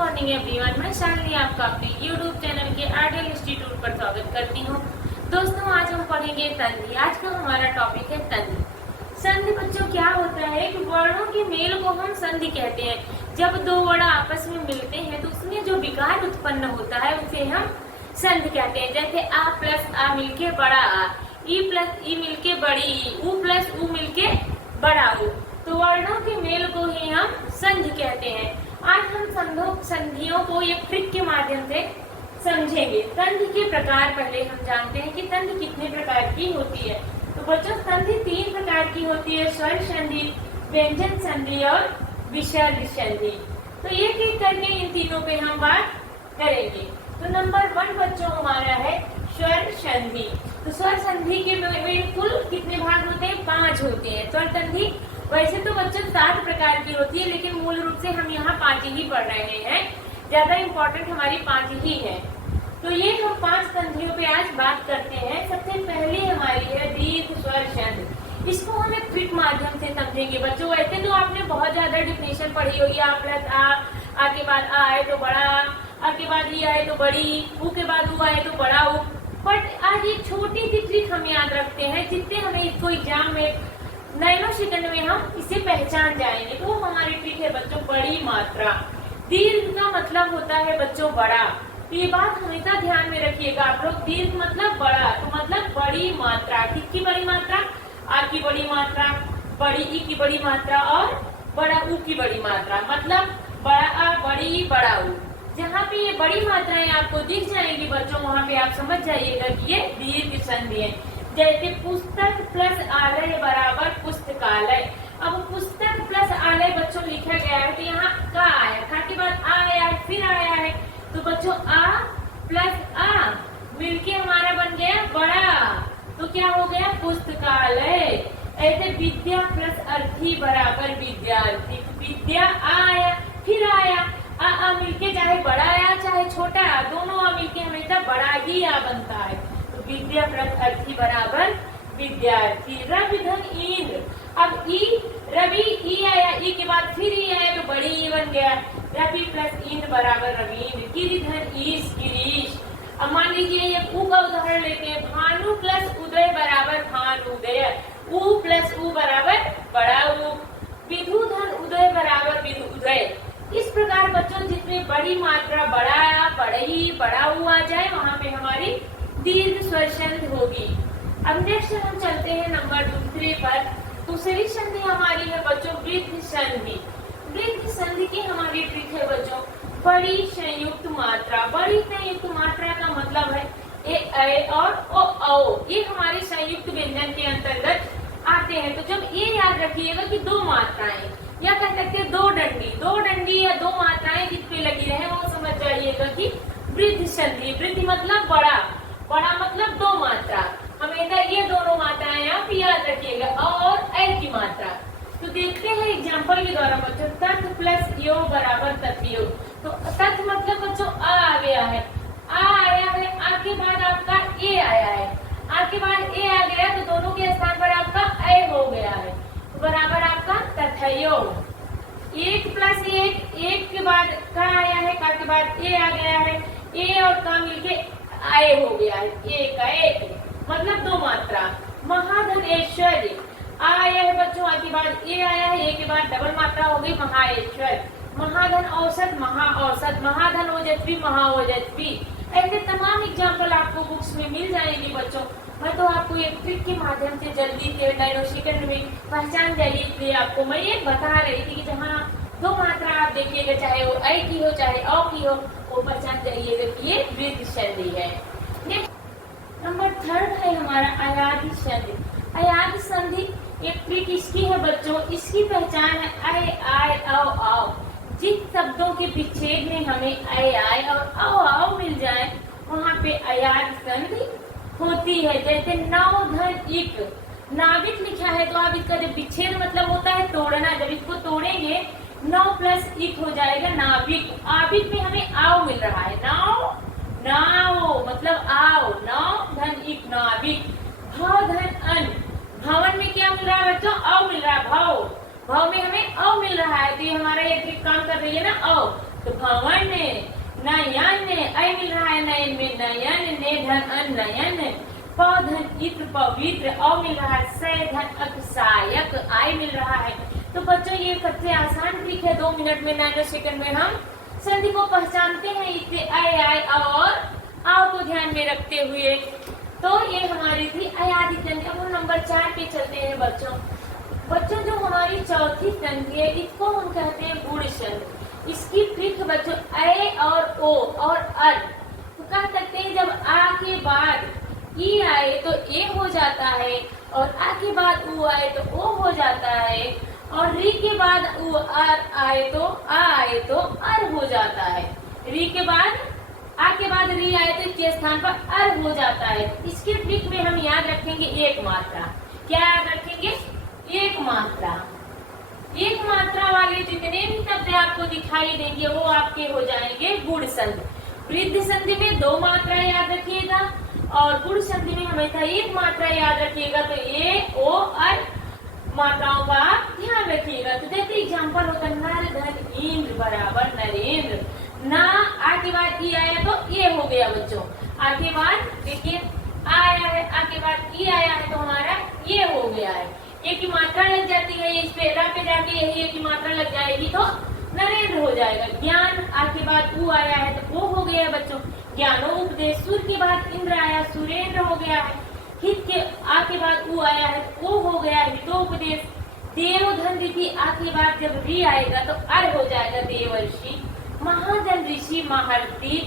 Morning everyone, मैं शालिनी आपका अपने यूट्यूब चैनल के आइडियल इंस्टीट्यूट पर स्वागत करती हूँ। दोस्तों, आज हम पढ़ेंगे संधि। आज का हमारा टॉपिक है संधि। संधि बच्चों क्या होता है कि वर्णों के मेल को हम संधि कहते हैं। जब दो वर्ण आपस में मिलते हैं तो उसमें जो विकार उत्पन्न होता है उसे हम संधि कहते हैं। जैसे आ प्लस आ मिलके बड़ा आ, ई प्लस ई मिलके बड़ी ई, ऊ प्लस ऊ मिलके बड़ा ऊ, तो वर्णों के मेल को ही हम संधि कहते हैं। आज हम संधियों को एक ट्रिक के माध्यम से समझेंगे। संधि के प्रकार पहले हम जानते हैं कि संधि कितने प्रकार की होती है। तो बच्चों, संधि 3 प्रकार की होती है: स्वर संधि, व्यंजन संधि और विसर्ग संधि। तो एक एक करके इन तीनों पे हम बात करेंगे। तो नंबर 1 बच्चों हमारा है स्वर संधि। तो स्वर संधि के में कुल कितने भाग होते हैं? 5 होते हैं। स्वर संधि वैसे तो बच्चों 7 प्रकार की होती है, लेकिन मूल रूप से हम यहाँ 5 ही पढ़ रहे हैं। ज्यादा इम्पोर्टेंट हमारी 5 ही है। तो ये हम 5 संधियों पे आज बात करते हैं। सबसे पहली हमारी है दीर्घ स्वर संधि। इसको हम एक ट्रिक माध्यम से समझेंगे बच्चों। वैसे तो आपने बहुत ज्यादा डिफिनेशन पढ़ी होगी। आ प्लस आ के बाद आ आए तो बड़ा आ के बाद ई आए तो बड़ी, ऊ के बाद ऊ आए तो बड़ा ऊ। बट आज एक छोटी सी ट्रिक हम याद रखते हैं, जिससे हमें इसको एग्जाम में नैनो सेकंड में हम इसे पहचान जाएंगे। तो हमारी ट्रिक है बच्चों बड़ी मात्रा। दीर्घ का मतलब होता है बच्चों बड़ा। तो ये बात हमेशा ध्यान में रखिएगा आप लोग। दीर्घ मतलब बड़ा, तो मतलब बड़ी मात्रा। किसकी बड़ी मात्रा? आ की बड़ी मात्रा, बड़ी ई की बड़ी मात्रा और बड़ा ऊ की बड़ी मात्रा। मतलब बड़ा आ, बड़ी ई, बड़ा ऊ। जहाँ पे ये बड़ी मात्राएं आपको दिख जाएंगी बच्चों, वहाँ पे आप समझ जाइएगा कि ये दीर्घ संधि है। जैसे पुस्तक प्लस आलय बराबर पुस्तकालय। अब पुस्तक प्लस आलय बच्चों लिखा गया है, तो यहाँ का आया, का के बाद आ आया है, फिर आया है। तो बच्चों आ प्लस आ मिलके हमारा बन गया बड़ा, तो क्या हो गया? पुस्तकालय। ऐसे विद्या प्लस अर्थी बराबर विद्यार्थी। विद्या आ आया, फिर आया आ मिलके चाहे बड़ा आया चाहे छोटा आ, दोनों आ मिलके हमेशा बड़ा ही आ बनता है। तो विद्या प्लस अर्थी बराबर विद्यार्थी। रवि धन इंद्र। अब ई रवि ई आया, ई के बाद फिर ई आया तो बड़ी ई बन गया। रवि प्लस इंद्र बराबर रवींद्र। गिरिधर ईश गिरीश। अब मान लीजिए एक ऊ का उदाहरण लेते हैं। भानु प्लस उदय बराबर भानुदय। ऊ प्लस ऊ बराबर बड़ा ऊ। विधुधन उदय बराबर विधुदय। इस प्रकार बच्चों जिसमें बड़ी मात्रा बड़ा आ, बड़ी बड़ा ऊ आ जाए, वहाँ पे हमारी दीर्घ स्वर संधि होगी। अब नेक्स्ट हम चलते हैं नंबर 2 पर। दूसरी संधि हमारी है बच्चों वृद्ध संधि। वृद्ध संधि की हमारी ट्रिक है बच्चों बड़ी संयुक्त मात्रा। बड़ी संयुक्त मात्रा का मतलब है ए और ओ औ। ये हमारी संयुक्त व्यंजन के अंतर्गत आते हैं। तो जब ये याद रखिएगा कि 2 मात्राएं, या कह सकते हैं 2 डंडी या 2 मात्राएं जिस पे लगी रहे, वो समझ जाइएगा कि वृद्ध संधि। वृद्धि मतलब बड़ा, बड़ा मतलब 2 मात्रा। हमेशा ये दोनों मात्राएं आप याद रखिएगा, और ऐ की मात्रा। तो देखते हैं एग्जाम्पल के द्वारा बच्चों। तथ प्लस यो बराबर तथयो। तो तथ मतलब बच्चों आ गया है, आ आया है, आ के बाद आपका ए आया है, आ के बाद ए आ गया, तो दोनों के स्थान पर आपका ऐ हो गया है, तो बराबर आपका तथयो। 1 प्लस 1, 1 के बाद का आया है, का के बाद ए आ गया है, ए और का मिलके आए हो गया है, एक का एक, मतलब 2 मात्रा। महाधन ऐश्वर्य आया है बच्चों, आ के बाद ए आया है, ए के बाद डबल मात्रा हो गई महाऐश्वर्य। महाधन औसत, महा औसत, महाधन ओजस्वी, महा ओजस्वी। ऐसे तमाम एग्जाम्पल आपको बुक्स में मिल जाएंगे बच्चों। मैं तो आपको एक ट्रिक के माध्यम से जल्दी से नैनो सेकंड में पहचान जाइए, इसलिए आपको मैं ये बता रही थी कि जहाँ 2 मात्रा आप देखिएगा, चाहे वो ऐ की हो चाहे औ की हो, वो पहचान जाइएगा कि ये वृद्ध संधि है। नंबर 3 है हमारा अयादि संधि। अयादि संधि एक ट्रिक इसकी है बच्चों, इसकी पहचान है ऐ आय औ औ। जिस शब्दों के विच्छेद में हमें ऐ आय और औ औ मिल जाए, वहाँ पे अयादि संधि होती है। जैसे नौ धन इक, नाविक लिखा है, तो आप इसका जब विच्छेद मतलब होता है तोड़ना, जब इसको तोड़ेंगे 9 प्लस इक हो जाएगा नाविक। आविक में हमें आओ मिल रहा है, नाव नाव मतलब आओ, नौ धन इक नाविक। भव धन अन, भवन में क्या मिल रहा है बच्चों? औ मिल रहा है, भव। भाव में हमें अ मिल रहा है, तो ये हमारा ये ट्रिक काम कर रही है ना, अ। तो भवन नयन, ऐ मिल रहा है नयन में नयन, ने धन अन नयन, पौधन इत्र पवित्र, औ मिल रहा है सै धन अक्षायक, आई मिल रहा है। तो बच्चों ये सबसे आसान ट्रिक है, 2 मिनट में 9 सेकंड में हम संधि को पहचानते हैं इससे आय और आओ को ध्यान में रखते हुए। तो ये हमारी थी अयादि संधि। अब हम नंबर 4 पे चलते हैं बच्चों जो हमारी चौथी संधि है इसको हम कहते हैं गुण संधि। इसकी ट्रिक बच्चों ए और ओ और अर, तो कह सकते हैं जब आ के बाद ई आए तो ए हो जाता है, और आ के बाद उ आए तो ओ हो जाता है, और री के बाद उ अर आए तो आ आए तो अर हो जाता है। री के बाद आ के बाद री आए तो इसके स्थान पर अर हो जाता है। इसके ट्रिक में हम याद रखेंगे एक मात्रा। क्या याद रखेंगे? एक मात्रा। एक मात्रा वाले जितने भी शब्द आपको दिखाई देंगे वो आपके हो जाएंगे गुण संधि। वृद्धि संधि में 2 मात्रा याद रखिएगा और गुण संधि में हमेशा एक मात्रा याद रखिएगा। तो ए ओ अर मात्राओं का ध्यान रखिएगा। तो जैसे एग्जाम्पल होता है नर धन इंद्र बराबर नरेंद्र। ना आ के बाद ई आया तो ये हो गया बच्चों। आ के बाद देखिए आया है, आ के बाद ई आया है तो हमारा ये हो गया है। एक की मात्रा लग जाती है, इस पे रा पे जाके यही एक की मात्रा लग जाएगी तो नरेंद्र हो जाएगा। ज्ञान आ के बाद ऊ आया है तो वो हो गया बच्चों ज्ञानोपदेश। सूर्य के बाद इंद्र आया सुरेंद्र हो गया है। हित के आ के बाद ऊ आया है तो वो हो गया हितोपदेश। देव धन ऋषि आ के बाद जब री आएगा तो अर हो जाएगा देवर्षि। महाधन ऋषि महर्षि,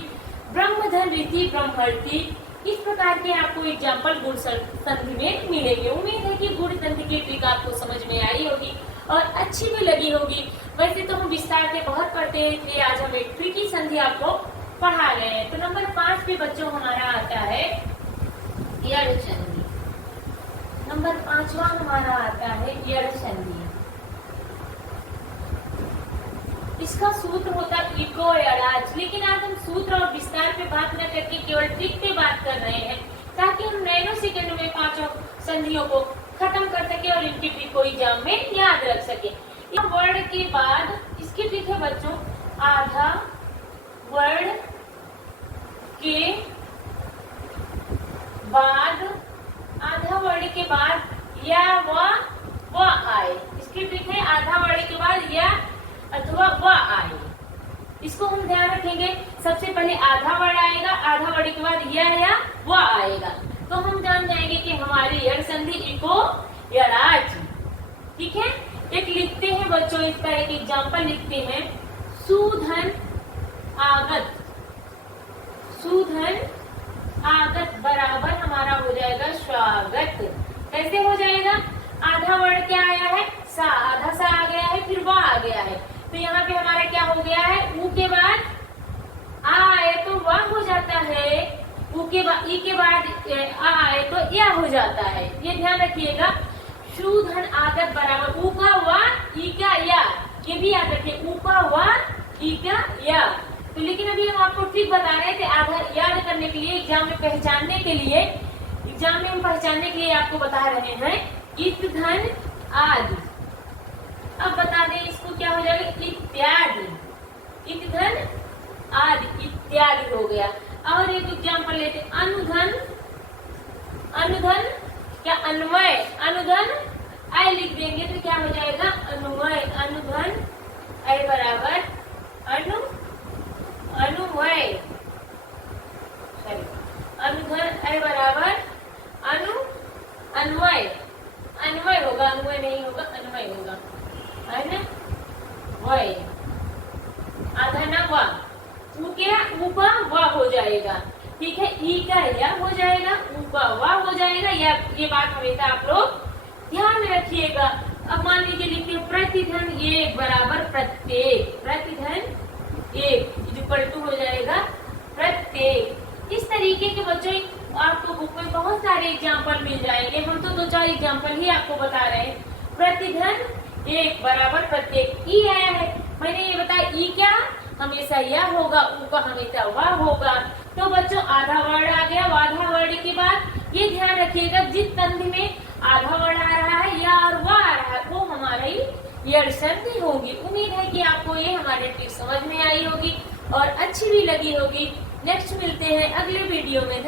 ब्रह्मधन ऋषि ब्रह्मर्षि। इस प्रकार के आपको एग्जाम्पल गुण संधि में मिलेंगे। उम्मीद है कि गुण संधि की ट्रिक आपको समझ में आई होगी और अच्छी भी लगी होगी। वैसे तो हम विस्तार से बहुत पढ़ते हैं, इसलिए आज हम एक ट्रिकी संधि आपको पढ़ा रहे हैं। तो नंबर 5 पे बच्चों हमारा आता है यड़ संधि। नंबर 5वां हमारा आता है यड़ संधि। इसका सूत्र होता है इको यड़ाच, लेकिन आज हम सूत्र और विस्तार पे बात न करके केवल ट्रिक पे बात कर रहे हैं ताकि हम नैनो सेकंड में 5 संधियों को खत्म कर सके और इनकी ट्रिक को एग्जाम में याद रख सके। इस वर्ड के बाद इसकी ट्रिक है बच्चों आधा वर्ड के बाद, आधा वर्ड के बाद या व आए। इसकी ट्रिक है आधा वर्ड के बाद या अथवा व आए। इसको हम ध्यान रखेंगे। सबसे पहले आधा वर्ड आएगा, आधा वर्ड के बाद या व आएगा, तो हम जान जाएंगे कि हमारी यड़ संधि इको यड़ाच। ठीक है, एक लिखते हैं बच्चों, इसका एक एग्जाम्पल लिखते हैं। सुधन आगत, सुधन आगत बराबर हमारा हो जाएगा स्वागत। कैसे हो जाएगा? आधा वर्ड क्या आया है? सा, आधा सा आ गया है, फिर व आ गया है। तो यहाँ पे हमारा क्या हो गया है? ऊ के बाद आ आए तो व हो जाता है, ऊ के बाद ई के बाद आ आए तो या हो जाता है। ये ध्यान रखिएगा। सुधन आगत बराबर ऊ का व ई का या, ये भी याद रखिए, ऊ का व ई का या। तो लेकिन अभी हम आपको ट्रिक बता रहे थे आधा याद करने के लिए, एग्जाम में पहचानने के लिए, एग्जाम में हम पहचानने के लिए आपको बता रहे हैं इत धन आदि। अब बता दें इसको क्या हो जाएगा? इत्यादि, इत धन आदि इत्यादि हो गया। और एक एग्जाम्पल लेते अनुधन, अनुधन क्या अन्वय, अनुधन आई लिख देंगे तो क्या हो जाएगा? अनुवय, अनुधन आई बराबर अनुवय, सॉरी अनुधन आई बराबर अन्वय, अन्वय होगा, अन्वय नहीं होगा, अन्वय होगा, है ना? वय आधा ना वा, ऊ क्या ऊपा वा हो जाएगा। ठीक है, ई का या हो जाएगा, ऊपा वा हो जाएगा। या ये बात हमेशा आप लोग ध्यान में रखिएगा। अब मान लीजिए लिखते प्रतिधन एक बराबर प्रत्येक, प्रतिधन एक इक्वल टू हो जाएगा प्रत्येक। इस तरीके के बच्चों आपको बुक में बहुत सारे एग्जाम्पल मिल जाएंगे। हम तो 2-4 एग्जाम्पल ही आपको बता रहे हैं। प्रतिधन एक बराबर प्रत्येक। ई आया है, मैंने ये बताया ई क्या हमेशा या होगा, ऊ का हमेशा वा होगा। तो बच्चों आधा वर्ड आ गया, आधा वर्ड के बाद ये ध्यान रखिएगा जिस संधि में आधा वर्ड आ रहा है या और वा आ रहा है वो हमारी यड़ संधि होगी। उम्मीद है कि आपको ये हमारी टिप समझ में आई होगी और अच्छी भी लगी होगी। नेक्स्ट मिलते हैं अगले वीडियो में।